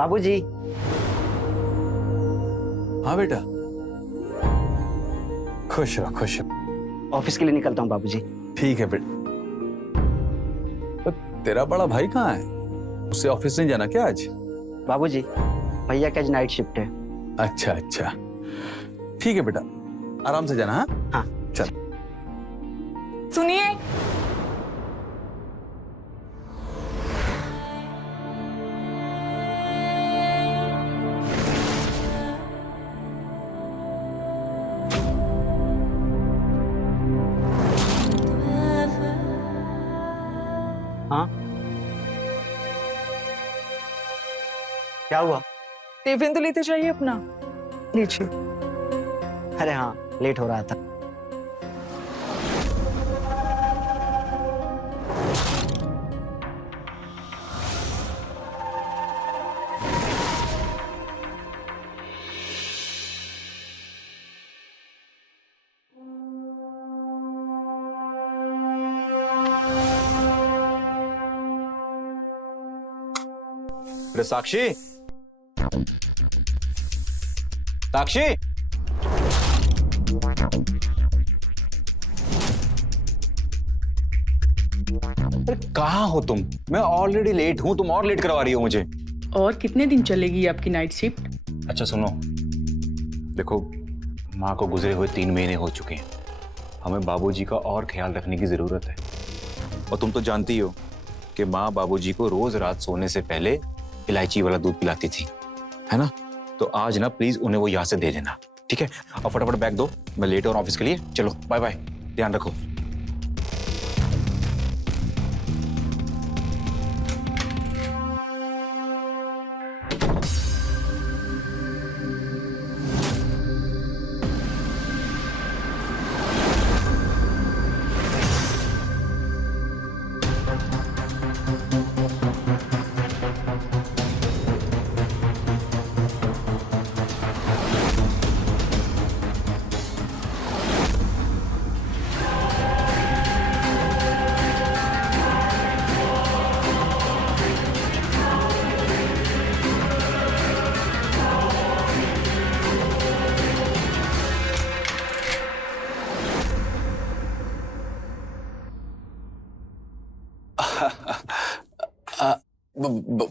बाबूजी। हाँ बेटा, खुश रहो खुश रहो। ऑफिस के लिए निकलता हूँ बाबूजी। ठीक है बेटा। तेरा बड़ा भाई कहाँ है? उससे ऑफिस नहीं जाना क्या आज? बाबूजी, भैया का आज नाइट शिफ्ट है। अच्छा अच्छा, ठीक है बेटा, आराम से जाना। हाँ हाँ। चल। सुनिए, हाँ, क्या हुआ? टिफिन तो लेते जाइए अपना। लीजिए। अरे हाँ, लेट हो रहा था। अरे साक्षी, साक्षी, अरे कहाँ हो तुम? मैं ऑलरेडी लेट हूं, तुम और लेट करवा रही हो मुझे। और कितने दिन चलेगी आपकी नाइट शिफ्ट? अच्छा सुनो, देखो माँ को गुजरे हुए 3 महीने हो चुके हैं। हमें बाबूजी का और ख्याल रखने की जरूरत है। और तुम तो जानती हो कि माँ बाबूजी को रोज रात सोने से पहले इलायची वाला दूध पिलाती थी, है ना? तो आज ना प्लीज उन्हें वो यहाँ से दे देना, ठीक है? और फटाफट बैग दो, मैं लेट हूँ ऑफिस के लिए। चलो बाय बाय, ध्यान रखो।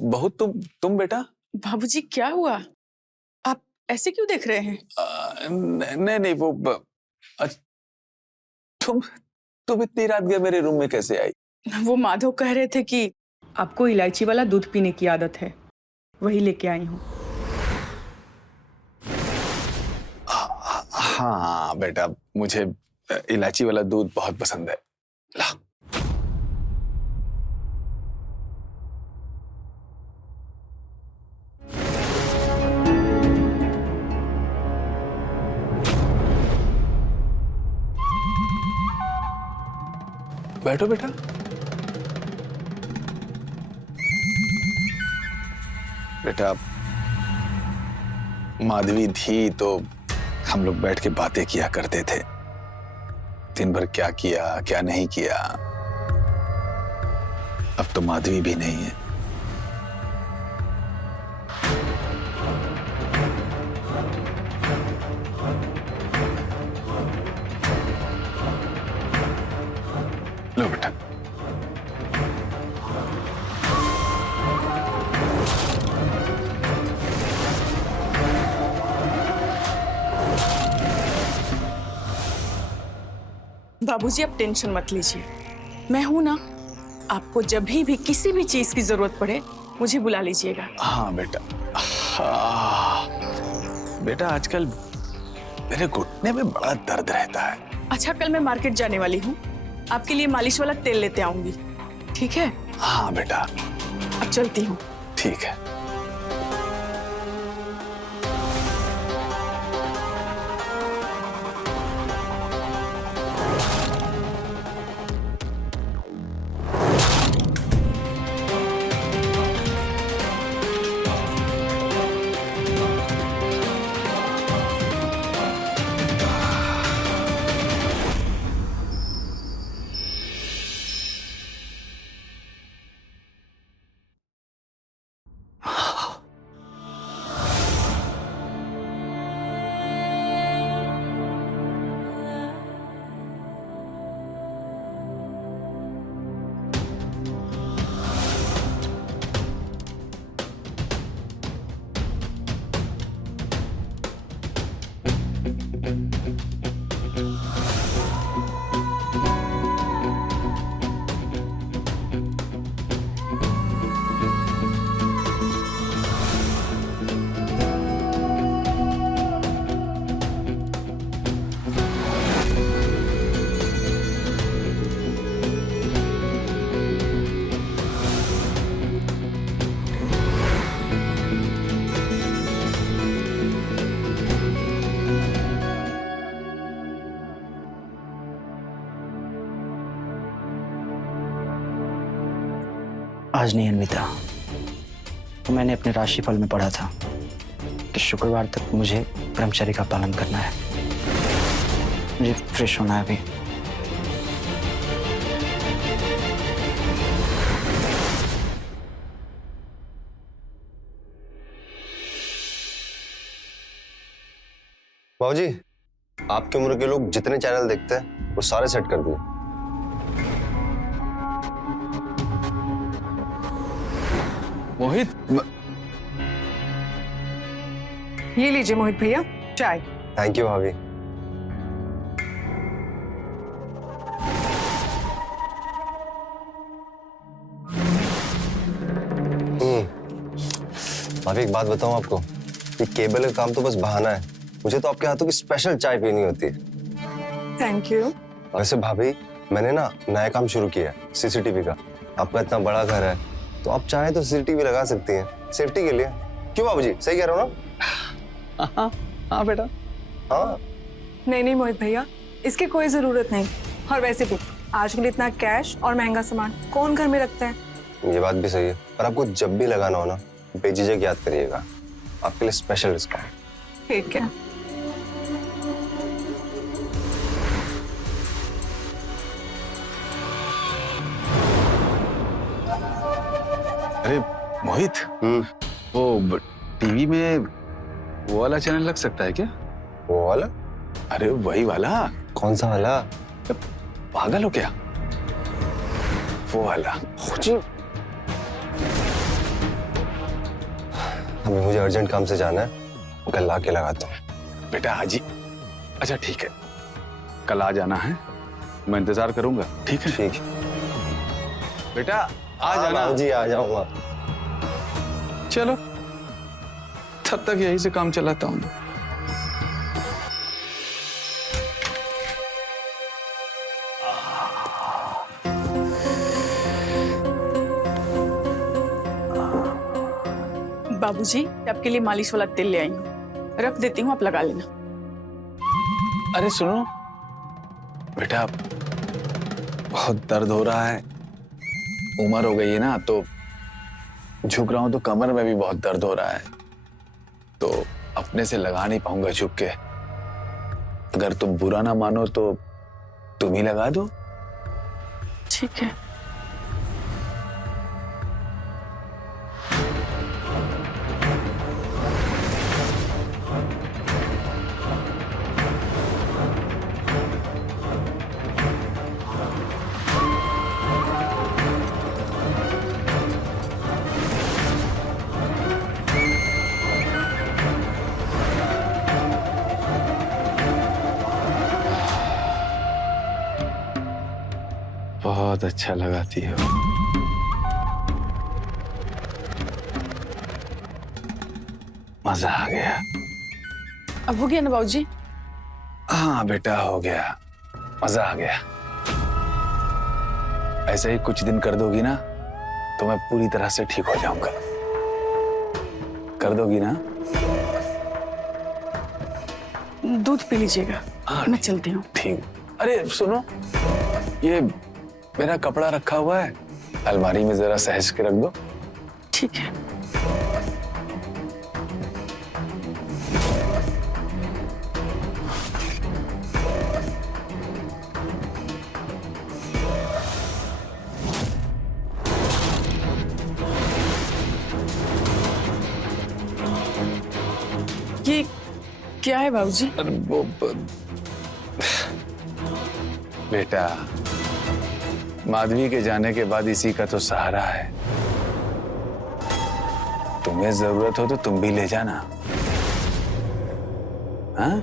बहुत तुम बेटा? बाबूजी क्या हुआ? आप ऐसे क्यों देख रहे हैं? नहीं नहीं वो तुम इतनी रात गए मेरे रूम में कैसे आई? वो माधव कह रहे थे कि आपको इलायची वाला दूध पीने की आदत है, वही लेके आई हूँ। हाँ बेटा, मुझे इलायची वाला दूध बहुत पसंद है। ला। बैठो बेटा। बेटा, माधवी थी तो हम लोग बैठ के बातें किया करते थे, दिन भर क्या किया क्या नहीं किया। अब तो माधवी भी नहीं है। लो बेटा। बाबूजी आप टेंशन मत लीजिए, मैं हूं ना। आपको जब भी किसी भी चीज की जरूरत पड़े मुझे बुला लीजिएगा। हाँ बेटा। हाँ बेटा, आजकल मेरे घुटने में बड़ा दर्द रहता है। अच्छा, कल मैं मार्केट जाने वाली हूँ, आपके लिए मालिश वाला तेल लेते आऊंगी, ठीक है? हाँ बेटा। अब चलती हूँ। ठीक है। आज नहीं अन्विता, तो मैंने अपने राशिफल में पढ़ा था कि शुक्रवार तक मुझे ब्रह्मचर्य का पालन करना है। मुझे फ्रेश होना है अभी। बाबूजी, आपकी उम्र के लोग जितने चैनल देखते हैं वो सारे सेट कर दिए। मोहित, ये लीजिए मोहित भैया चाय। थैंक यू भाभी। भाभी एक बात बताऊं आपको, ये केबल का काम तो बस बहाना है। मुझे तो आपके हाथों की स्पेशल चाय पीनी होती है। Thank you. वैसे भाभी, मैंने ना नया काम शुरू किया है, सीसीटीवी का। आपका इतना बड़ा घर है तो आप चाहें तो सीसीटीवी लगा सकती हैं, सेफ्टी के लिए। क्यों बाबूजी, सही कह रहा हूँ ना? हाँ बेटा। हाँ। नहीं नहीं मोहित भैया, इसकी कोई जरूरत नहीं। और वैसे भी आजकल इतना कैश और महंगा सामान कौन घर में रखता है। ये बात भी सही है, पर आपको जब भी लगाना हो ना, बेझिझक याद करिएगा। आपके लिए स्पेशल डिस्काउंट। ठीक है। अरे मोहित, वो टीवी में वो वाला चैनल लग सकता है क्या? वो वाला? अरे वही वाला। कौन सा वाला? पागल हो क्या? वो वाला। अभी मुझे अर्जेंट काम से जाना है, कल आके लगाता हूँ। बेटा आज ही? अच्छा ठीक है, कल आ जाना है, मैं इंतजार करूंगा। ठीक है? ठीक है बेटा आ जाना। जी, आ जाऊंगा। चलो, तब तक यहीं से काम चलाता हूँ। बाबूजी, आपके लिए मालिश वाला तेल ले आई हूँ, रख देती हूँ, आप लगा लेना। अरे सुनो बेटा, बहुत दर्द हो रहा है, उम्र हो गई है ना, तो झुक रहा हूं तो कमर में भी बहुत दर्द हो रहा है, तो अपने से लगा नहीं पाऊंगा झुक के। अगर तुम बुरा ना मानो तो तुम ही लगा दो। ठीक है। बहुत अच्छा लगाती हो। मजा आ गया। अब हो गया ना बाबूजी? हाँ बेटा, हो गया, मजा आ गया। ऐसे ही कुछ दिन कर दोगी ना तो मैं पूरी तरह से ठीक हो जाऊंगा। कर दोगी ना? दूध पी लीजिएगा, मैं चलती हूँ। ठीक। अरे सुनो, ये मेरा कपड़ा रखा हुआ है, अलमारी में जरा सहेज के रख दो। ठीक है। ये क्या है बाबूजी? अरे वो बेटा, माधवी के जाने के बाद इसी का तो सहारा है। तुम्हें जरूरत हो तो तुम भी ले जाना। हाँ?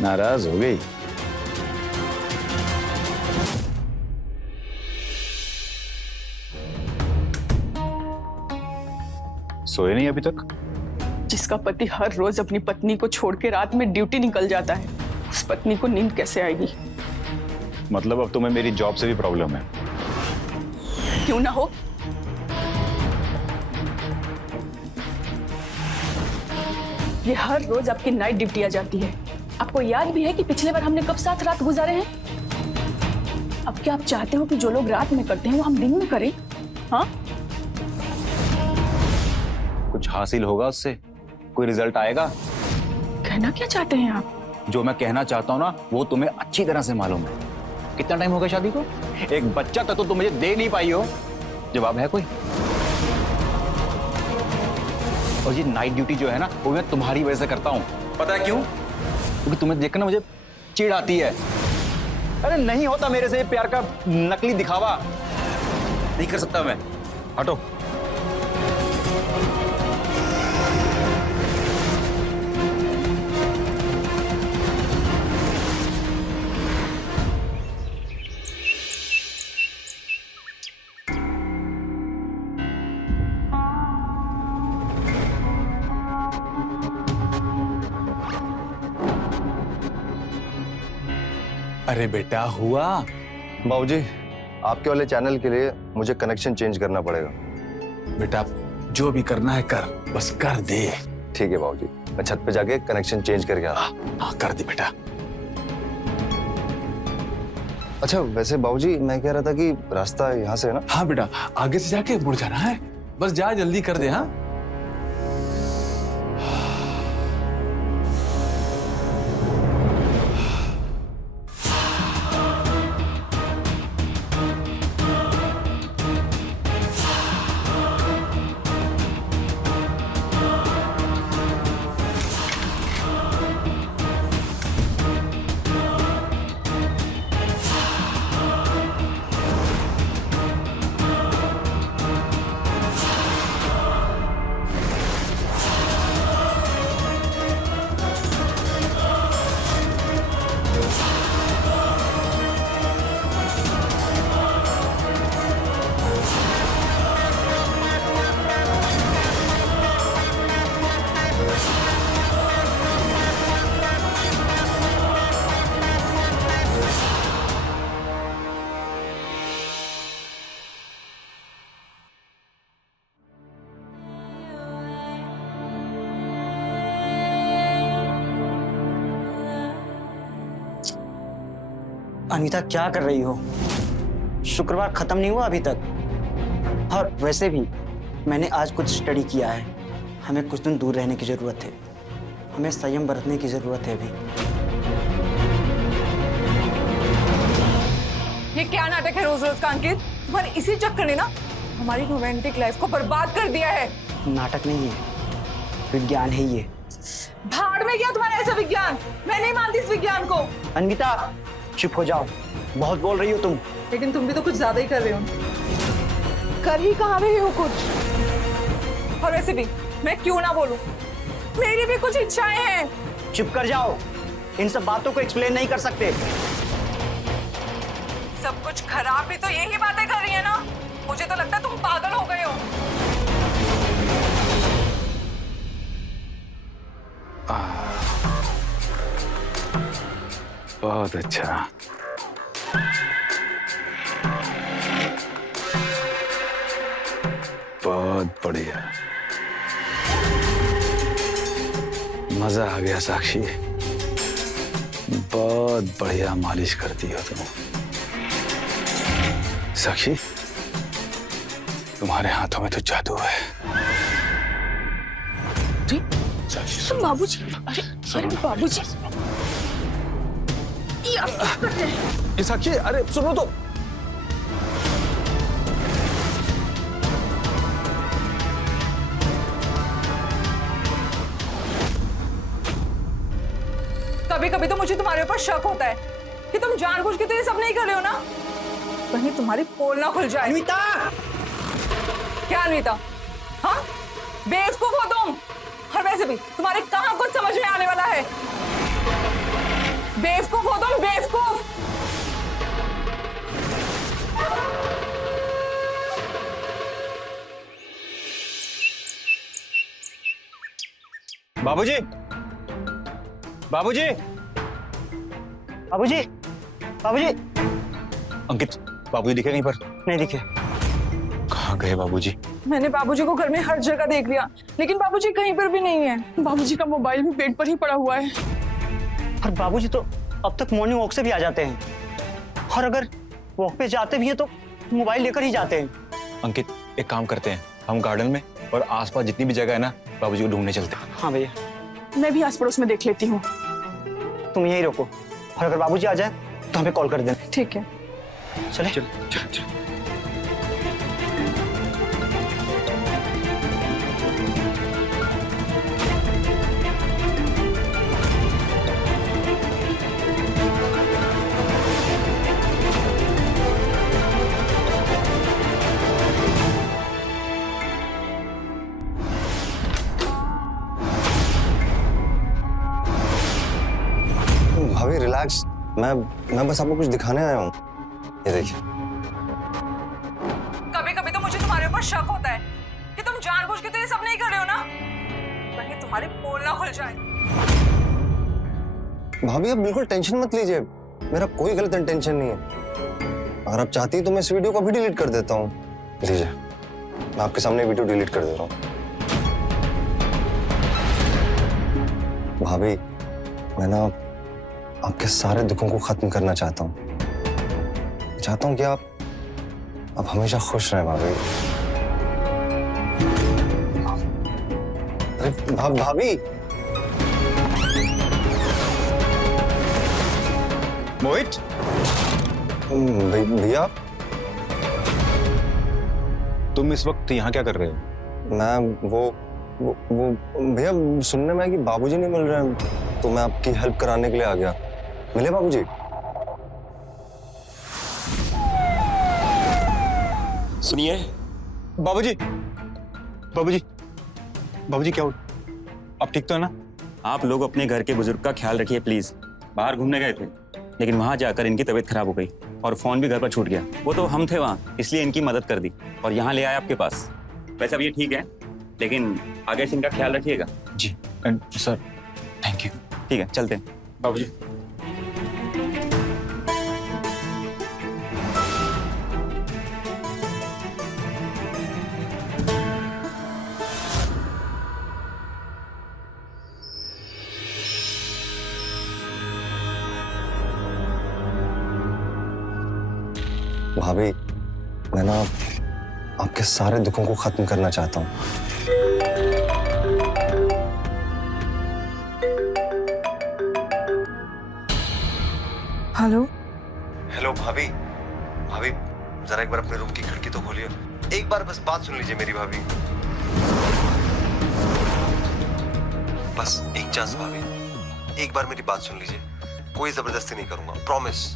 नाराज हो गई? सोए नहीं अभी तक? जिसका पति हर रोज अपनी पत्नी को छोड़ के रात में ड्यूटी निकल जाता है, उस पत्नी को नींद कैसे आएगी? मतलब अब तुम्हें मेरी जॉब से भी प्रॉब्लम है? क्यों ना हो। ये हर रोज आपकी नाइट ड्यूटी आ जाती है, आपको याद भी है कि पिछले बार हमने कब साथ रात गुजारे हैं? अब क्या आप चाहते हो कि जो लोग रात में करते हैं वो हम दिन में करें? हाँ? कुछ हासिल होगा उससे, कोई रिजल्ट आएगा? कहना क्या चाहते हैं आप? जो मैं कहना चाहता हूँ ना वो तुम्हें अच्छी तरह से मालूम है। कितना टाइम हो गया शादी को? एक बच्चा तक तो तुम मुझे दे नहीं पाई हो। जवाब है कोई? और ये नाइट ड्यूटी जो है ना वो मैं तुम्हारी वजह से करता हूँ। पता है क्यों? क्योंकि तुम्हें देखकर ना मुझे चिढ़ आती है। अरे नहीं होता मेरे से ये प्यार का नकली दिखावा, नहीं कर सकता मैं। हटो। अरे बेटा हुआ। बाबूजी, आपके वाले चैनल के लिए मुझे कनेक्शन चेंज करना पड़ेगा। बेटा जो भी करना है कर, बस कर दे। ठीक है बाबूजी, मैं छत पे जाके कनेक्शन चेंज करके आता हूँ। हाँ कर दे बेटा। अच्छा वैसे बाबूजी मैं कह रहा था कि रास्ता यहाँ से है ना? हाँ बेटा आगे से जाके मुड़ जाना है, बस जा जल्दी कर दे। हाँ अनीता क्या कर रही हो? शुक्रवार खत्म नहीं हुआ अभी तक। और वैसे भी मैंने आज कुछ स्टडी किया है, हमें कुछ दिन दूर रहने की जरूरत है, हमें संयम बरतने की जरूरत है अभी। ये क्या नाटक है रोज रोज का अंकित? तुम्हारे इसी चक्कर ने ना हमारी रोमांटिक लाइफ को बर्बाद कर दिया है। नाटक नहीं है, विज्ञान है ये। भाड़ में गया तुम्हारा ऐसा विज्ञान, मैं नहीं मानती इस विज्ञान को। अनीता चुप हो जाओ, बहुत बोल रही हो तुम। लेकिन तुम भी तो कुछ ज्यादा ही कर रहे हो। कर ही कहाँ रहे हो कुछ। और वैसे भी मैं क्यों ना बोलूं, मेरी भी कुछ इच्छाएं हैं। चुप कर जाओ, इन सब बातों को एक्सप्लेन नहीं कर सकते। सब कुछ खराब भी तो यही बातें कर रही है ना। मुझे तो लगता है तुम पागल हो गए हो। बहुत अच्छा। बहुत बढ़िया, मजा आ गया साक्षी। बहुत बढ़िया मालिश करती हो तुम साक्षी। तुम्हारे हाथों में तो जादू है। साक्षी बाबूजी, अरे बाबूजी, ये साक्षी, अरे सुनो तो। कभी कभी तो मुझे तुम्हारे ऊपर शक होता है कि तुम जानबूझ के तो ये सब नहीं कर रहे हो ना। कहीं तुम्हारी पोल ना खुल जाए। अनीता! क्या अनीता? हाँ बेवकूफ हो तुम। और वैसे भी तुम्हारे कहाँ कुछ समझ में आने वाला है। बेवकूफ हो तुम, बेवकूफ। बाबूजी, बाबूजी, बाबूजी, बाबूजी। अंकित, बाबूजी दिखे कहीं पर? नहीं दिखे। कहाँ गए बाबूजी? मैंने बाबूजी को घर में हर जगह देख लिया, लेकिन बाबूजी कहीं पर भी नहीं है। बाबूजी का मोबाइल भी बेड पर ही पड़ा हुआ है। और बाबूजी तो अब तक मॉर्निंग वॉक से भी आ जाते हैं, और अगर वॉक पे जाते भी हैं तो मोबाइल लेकर ही जाते हैं। अंकित, एक काम करते हैं, हम गार्डन में और आसपास जितनी भी जगह है ना, बाबूजी को ढूंढने चलते हैं। हाँ भैया, मैं भी आस पड़ोस में देख लेती हूँ। तुम यहीं रोको, और अगर बाबूजी आ जाए तो हमें कॉल कर देना। ठीक है। चले चल चल चल। भाभी रिलैक्स, मैं बस आपको कुछ दिखाने आया हूँ। ये देखिए। कभी कभी तो मुझे तुम्हारे ऊपर शक होता है कि तुम जानबूझ के तो ये सब नहीं कर रहे हो ना, कहीं तुम्हारी पोल ना खुल जाए। भाभी आप बिल्कुल टेंशन मत लीजिए, मेरा कोई गलत इंटेंशन नहीं है। अगर आप चाहती हैं तो मैं इस वीडियो को भी डिलीट कर देता हूँ। लीजिए, मैं आपके सामने वीडियो डिलीट कर दे रहा हूँ। भाभी, मैं ना आपके सारे दुखों को खत्म करना चाहता हूँ। चाहता हूँ कि आप हमेशा खुश रहें भाभी। अरे भाभी, मोहित, भैया, तुम इस वक्त यहाँ क्या कर रहे हो? मैं वो भैया, सुनने में आया कि बाबूजी नहीं मिल रहे हैं, तो मैं आपकी हेल्प कराने के लिए आ गया। मिले बाबूजी? सुनिए बाबूजी, बाबूजी, बाबूजी क्या हो? आप ठीक तो है ना? आप लोग अपने घर के बुजुर्ग का ख्याल रखिए प्लीज। बाहर घूमने गए थे, लेकिन वहां जाकर इनकी तबीयत खराब हो गई और फोन भी घर पर छूट गया। वो तो हम थे वहां, इसलिए इनकी मदद कर दी और यहाँ ले आए आपके पास। वैसे अब ये ठीक है, लेकिन आगे से इनका ख्याल रखिएगा। जी सर, थैंक यू। ठीक है, चलते हैं। बाबूजी, भाभी, मैं ना आपके सारे दुखों को खत्म करना चाहता हूँ। हेलो। हेलो भाभी, भाभी जरा एक बार अपने रूम की खिड़की तो खोलिए। एक बार बस बात सुन लीजिए मेरी भाभी। बस एक चांस भाभी, एक बार मेरी बात सुन लीजिए। कोई जबरदस्ती नहीं करूंगा, promise.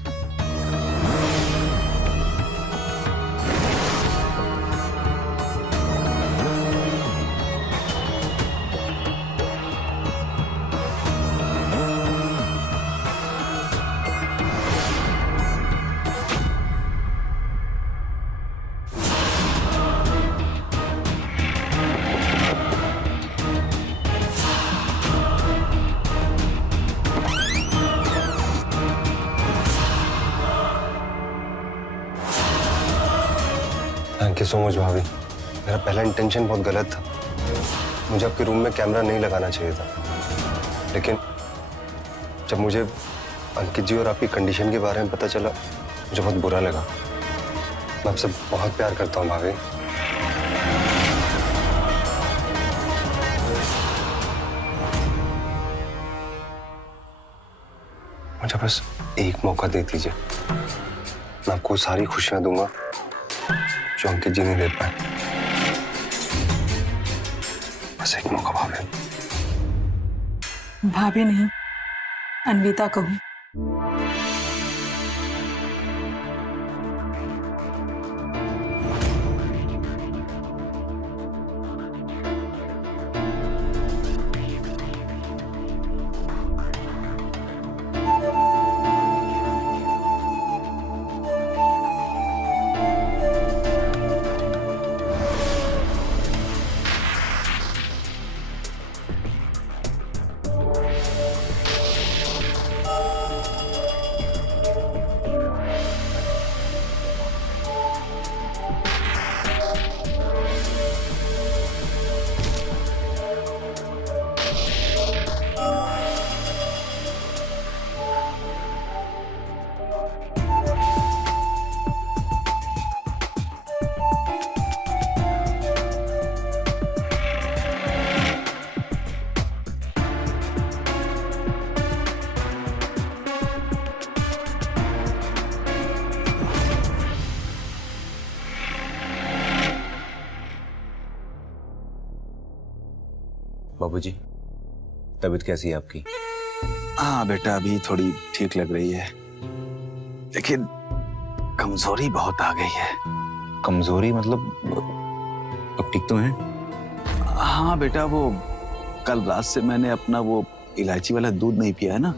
Thank you so much भाभी। मेरा पहला इंटेंशन बहुत गलत था। मुझे आपके रूम में कैमरा नहीं लगाना चाहिए था, लेकिन जब मुझे अंकित जी और आपकी कंडीशन के बारे में पता चला, मुझे बहुत बुरा लगा। मैं आपसे बहुत प्यार करता हूँ भाभी। मुझे बस एक मौका दे दीजिए, मैं आपको सारी खुशियां दूंगा जो अंकित जी नहीं दे पाए। बस एक मौका भाभी। भाभी नहीं, अन्विता कहूँ। बाबूजी, तबीयत कैसी है आपकी? हाँ बेटा, अभी थोड़ी ठीक लग रही है, लेकिन कमजोरी बहुत आ गई है। कमजोरी मतलब? अब ठीक तो हैं? हाँ बेटा, वो कल रात से मैंने अपना वो इलायची वाला दूध नहीं पिया है ना,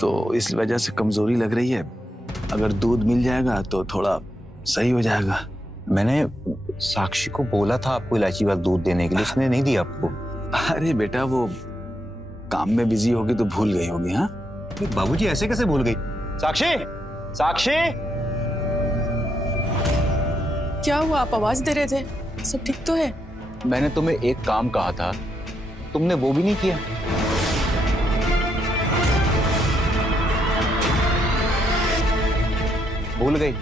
तो इस वजह से कमजोरी लग रही है। अगर दूध मिल जाएगा तो थोड़ा सही हो जाएगा। मैंने साक्षी को बोला था आपको इलायची वाला दूध देने के लिए, उसने नहीं दिया आपको। अरे बेटा, वो काम में बिजी होगी तो भूल गई होगी। हाँ बाबूजी, ऐसे कैसे भूल गई? साक्षी, साक्षी! क्या हुआ? आप आवाज दे रहे थे, सब ठीक तो है? मैंने तुम्हें एक काम कहा था, तुमने वो भी नहीं किया। भूल गई?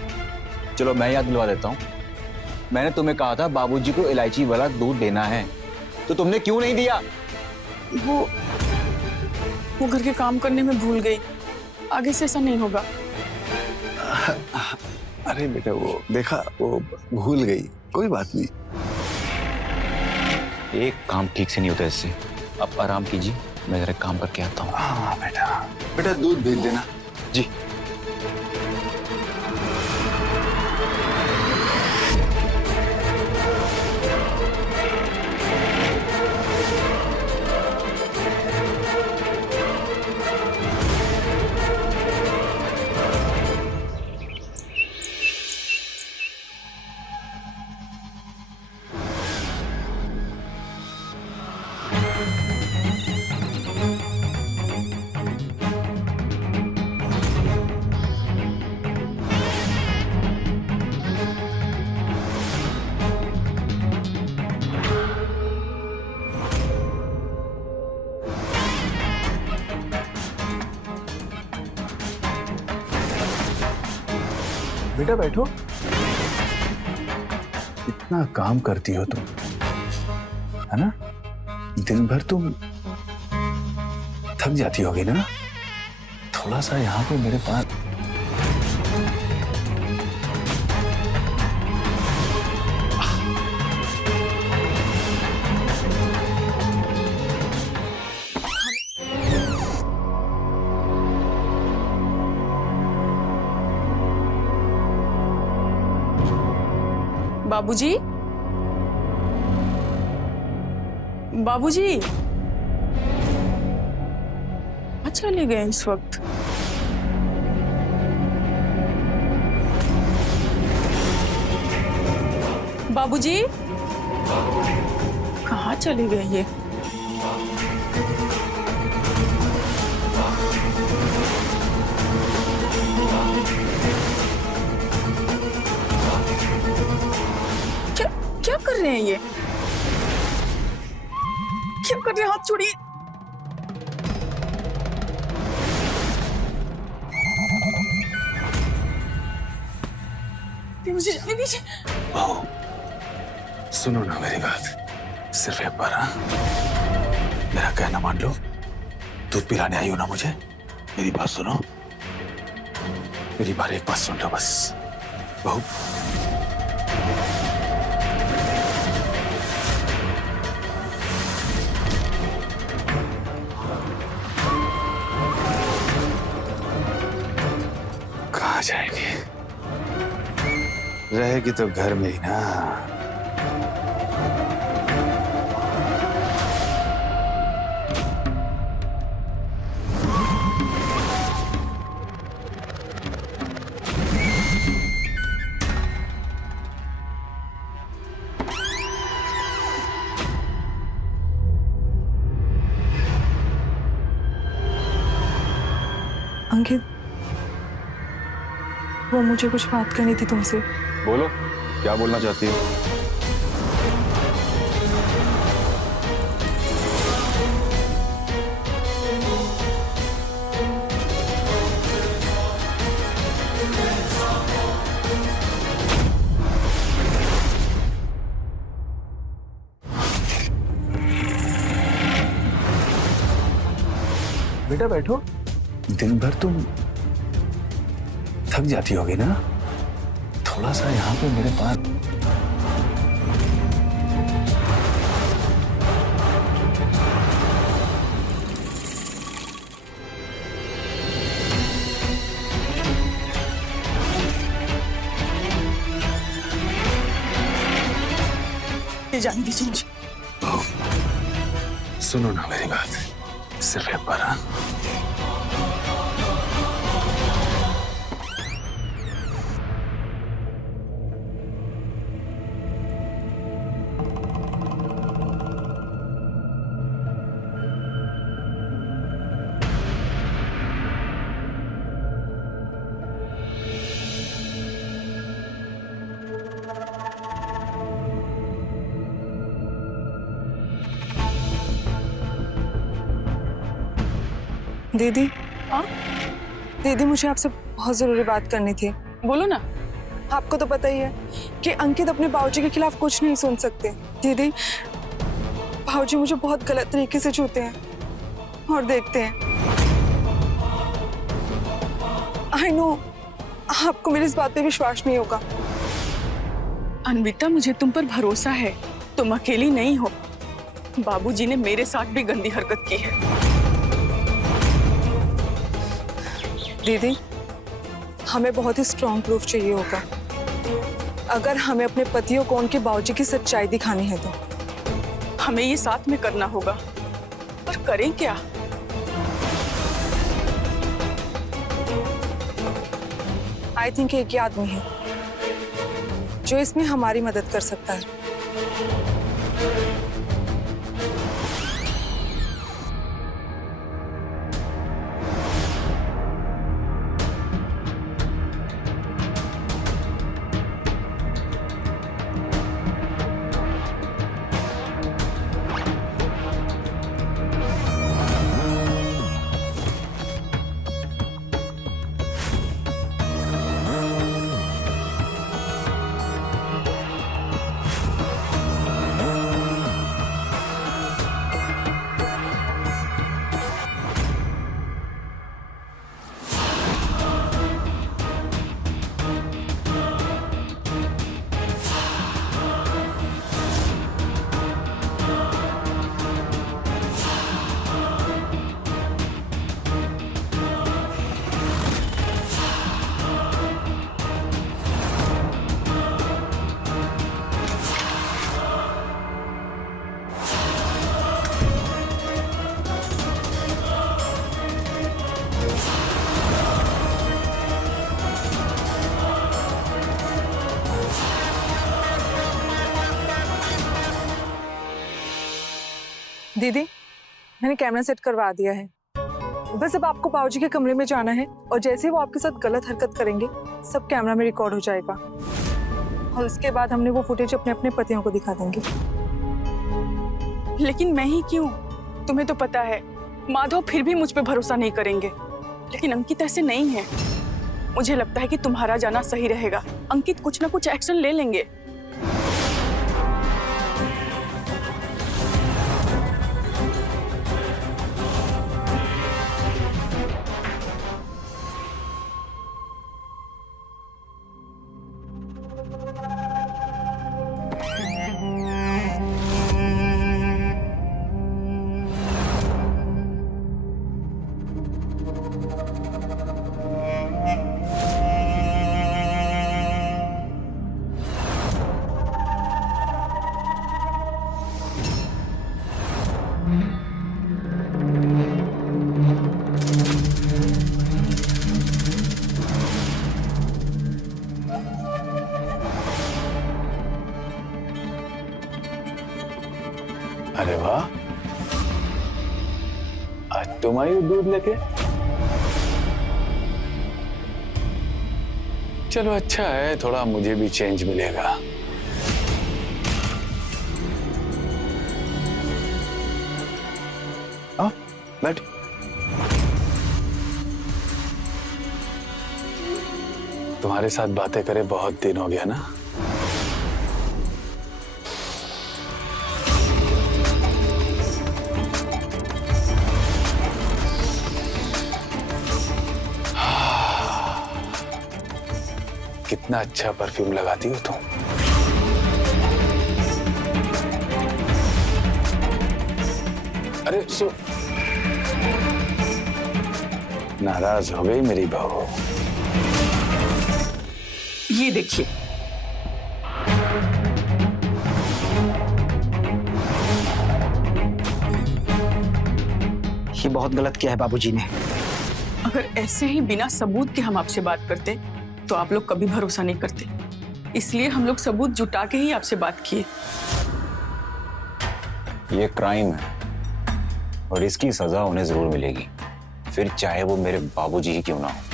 चलो मैं याद दिलवा देता हूँ। मैंने तुम्हें कहा था बाबूजी को इलायची वाला दूध देना है, तो तुमने क्यों नहीं दिया? वो घर के काम करने में भूल गई, आगे से ऐसा नहीं होगा। अरे बेटा, वो देखा, वो भूल गई, कोई बात नहीं। एक काम ठीक से नहीं होता इससे। अब आराम कीजिए, मैं जरा काम करके आता हूँ। हाँ बेटा, बेटा दूध भेज देना। जी। बेटा बैठो। इतना काम करती हो तुम, है ना? दिन भर तुम थक जाती होगी ना? थोड़ा सा यहाँ पे मेरे पास। बाबूजी, बाबूजी, अच्छा चले गए इस वक्त? बाबूजी, कहाँ चले गए ये? क्या कर रहे हैं ये? क्या कर रहे हैं? हाथ छोड़िए। मुझे जाने दीजिए। सुनो ना मेरी बात, सिर्फ एक बार। हाँ, मेरा कहना मान लो। दूध पिलाने आई हो ना मुझे, मेरी बात सुनो। मेरी बात एक बात सुन लो बस। बहू, कहाँ जाएगी? रहेगी तो घर में ही ना। अंकित, वो मुझे कुछ बात करनी थी तुमसे। बोलो, क्या बोलना चाहती हो? बेटा बैठो। दिन भर तुम थक जाती होगी ना? थोड़ा सा यहाँ पे मेरे पास। जाने दीजिए मुझे। सुनो ना मेरी बात, सिर्फ एक बार। हाँ? दीदी, हाँ दीदी मुझे आपसे बहुत जरूरी बात करनी थी। बोलो ना। आपको तो पता ही है कि अंकित अपने बाबूजी के खिलाफ कुछ नहीं सुन सकते। दीदी, बाबूजी मुझे बहुत गलत तरीके से छूते हैं और देखते हैं। आई नो आपको मेरी इस बात पे विश्वास नहीं होगा। अन्विता, मुझे तुम पर भरोसा है, तुम अकेली नहीं हो। बाबूजी ने मेरे साथ भी गंदी हरकत की है। दीदी, हमें बहुत ही स्ट्रॉन्ग प्रूफ चाहिए होगा अगर हमें अपने पतियों को उनके बाबूजी की सच्चाई दिखानी है तो। हमें ये साथ में करना होगा, पर करें क्या? आई थिंक एक ही आदमी है जो इसमें हमारी मदद कर सकता है। दीदी, मैंने कैमरा सेट करवा दिया है। बस अब आपको बाबूजी के कमरे में जाना है और जैसे ही वो आपके साथ गलत हरकत करेंगे सब कैमरा में रिकॉर्ड हो जाएगा और उसके बाद हमने वो फुटेज अपने अपने पतियों को दिखा देंगे। लेकिन मैं ही क्यों? तुम्हें तो पता है माधव फिर भी मुझ पे भरोसा नहीं करेंगे, लेकिन अंकित ऐसे नहीं है। मुझे लगता है कि तुम्हारा जाना सही रहेगा। अंकित कुछ ना कुछ एक्शन ले लेंगे। अरे वाह, आज तुम आई हो दूध लेके। चलो अच्छा है, थोड़ा मुझे भी चेंज मिलेगा। हाँ, बैठ। तुम्हारे साथ बातें करे बहुत दिन हो गया ना। कितना अच्छा परफ्यूम लगाती हो तुम। अरे नाराज हो गई मेरी बहू। ये देखिए, ये बहुत गलत किया है बाबूजी ने। अगर ऐसे ही बिना सबूत के हम आपसे बात करते तो आप लोग कभी भरोसा नहीं करते, इसलिए हम लोग सबूत जुटा के ही आपसे बात किए। ये क्राइम है और इसकी सजा उन्हें जरूर मिलेगी, फिर चाहे वो मेरे बाबूजी ही क्यों ना हो।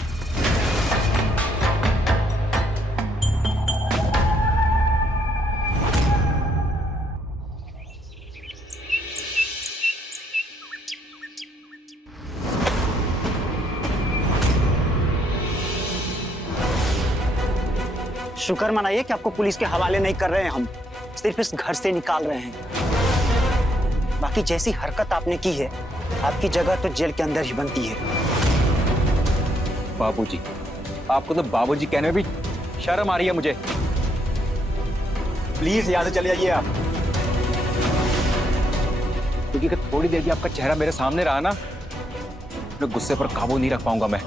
शुक्र मनाइए कि आपको पुलिस के हवाले नहीं कर रहे हैं, हम सिर्फ इस घर से निकाल रहे हैं। बाकी जैसी हरकत आपने की है, आपकी जगह तो जेल के अंदर ही बनती है। बाबूजी, आपको तो बाबूजी कहने में भी शर्म आ रही है मुझे। प्लीज यहाँ से चले जाइए आप, क्योंकि अगर थोड़ी देर भी आपका चेहरा मेरे सामने रहा ना, अपने गुस्से पर काबू नहीं रख पाऊंगा मैं।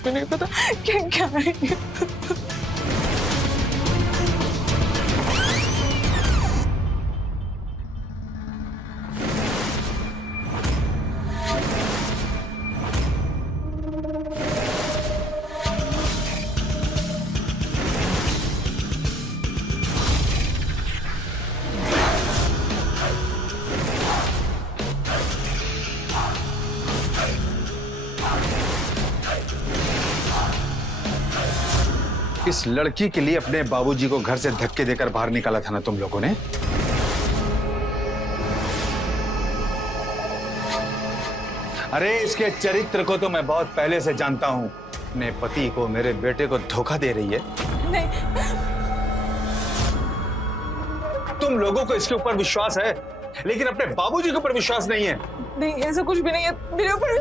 मुझे नहीं पता क्या क्या है ये। इस लड़की के लिए अपने बाबूजी को घर से धक्के देकर बाहर निकाला था ना तुम लोगों ने? अरे इसके चरित्र को तो मैं बहुत पहले से जानता हूं। अपने पति को, मेरे बेटे को धोखा दे रही है। नहीं तुम लोगों को इसके ऊपर विश्वास है, लेकिन अपने बाबूजी के ऊपर विश्वास नहीं है। नहीं, ऐसा कुछ भी नहीं है मेरे ऊपर।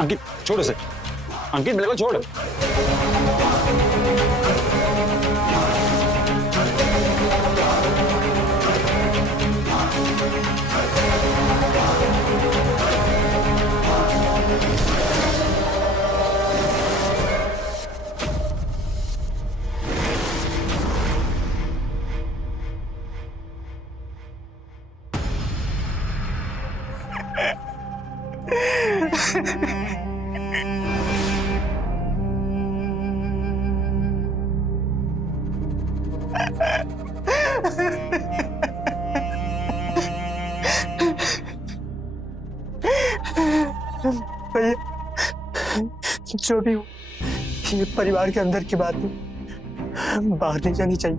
अंकित छोड़ उसे, अंकित मेरे को छोड़। भैया, जो भी हो, ये परिवार के अंदर की बात है, बाहर नहीं जानी चाहिए।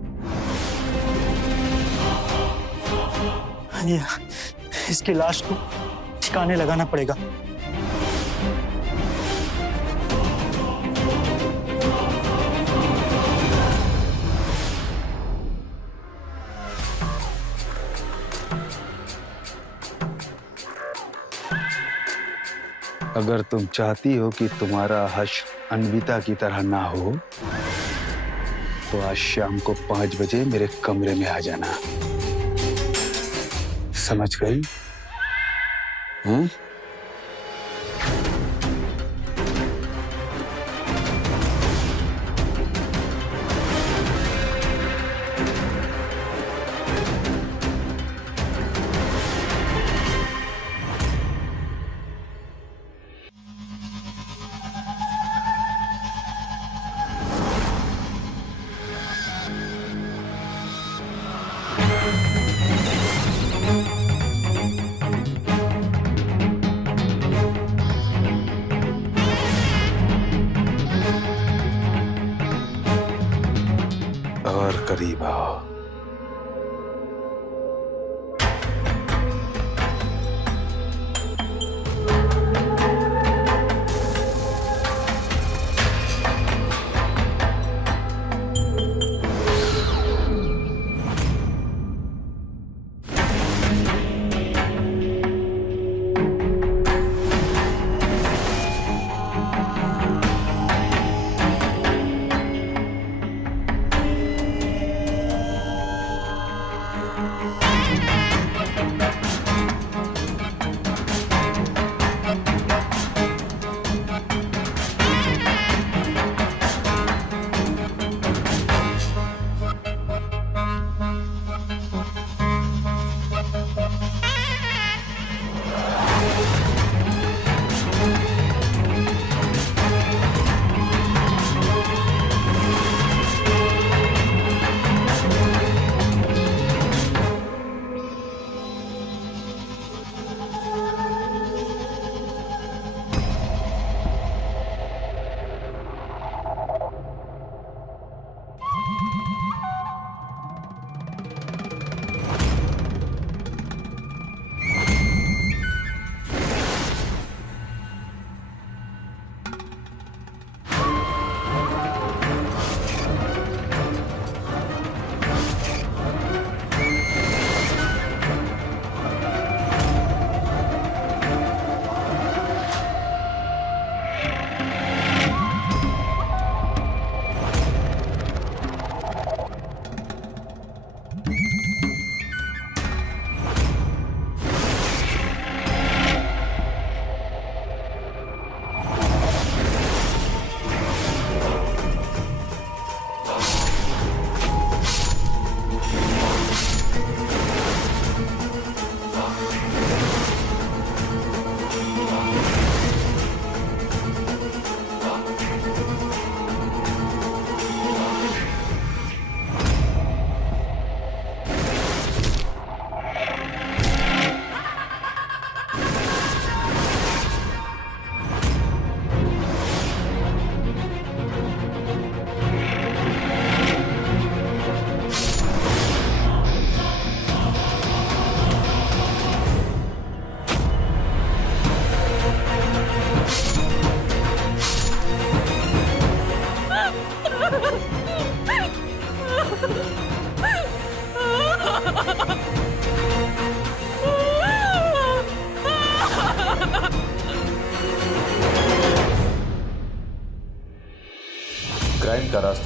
भैया, इसकी लाश को ठिकाने लगाना पड़ेगा। अगर तुम चाहती हो कि तुम्हारा हर्ष अन्विता की तरह ना हो, तो आज शाम को 5 बजे मेरे कमरे में आ जाना। समझ गई? हम्म? और करीब आओ।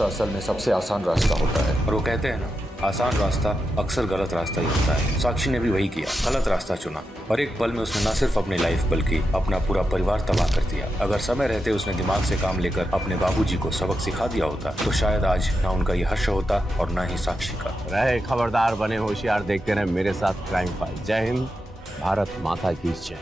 रास्ता असल में सबसे आसान रास्ता होता है, और वो कहते हैं ना, आसान रास्ता अक्सर गलत रास्ता ही होता है। साक्षी ने भी वही किया, गलत रास्ता चुना, और एक पल में उसने न सिर्फ अपनी लाइफ बल्कि अपना पूरा परिवार तबाह कर दिया। अगर समय रहते उसने दिमाग से काम लेकर अपने बाबूजी को सबक सिखा दिया होता तो शायद आज ना उनका ये हर्ष होता और ना ही साक्षी का। रहे खबरदार, बने होशियार, देखते रहे मेरे साथ क्राइम फाइल। जय हिंद, भारत माता की जय।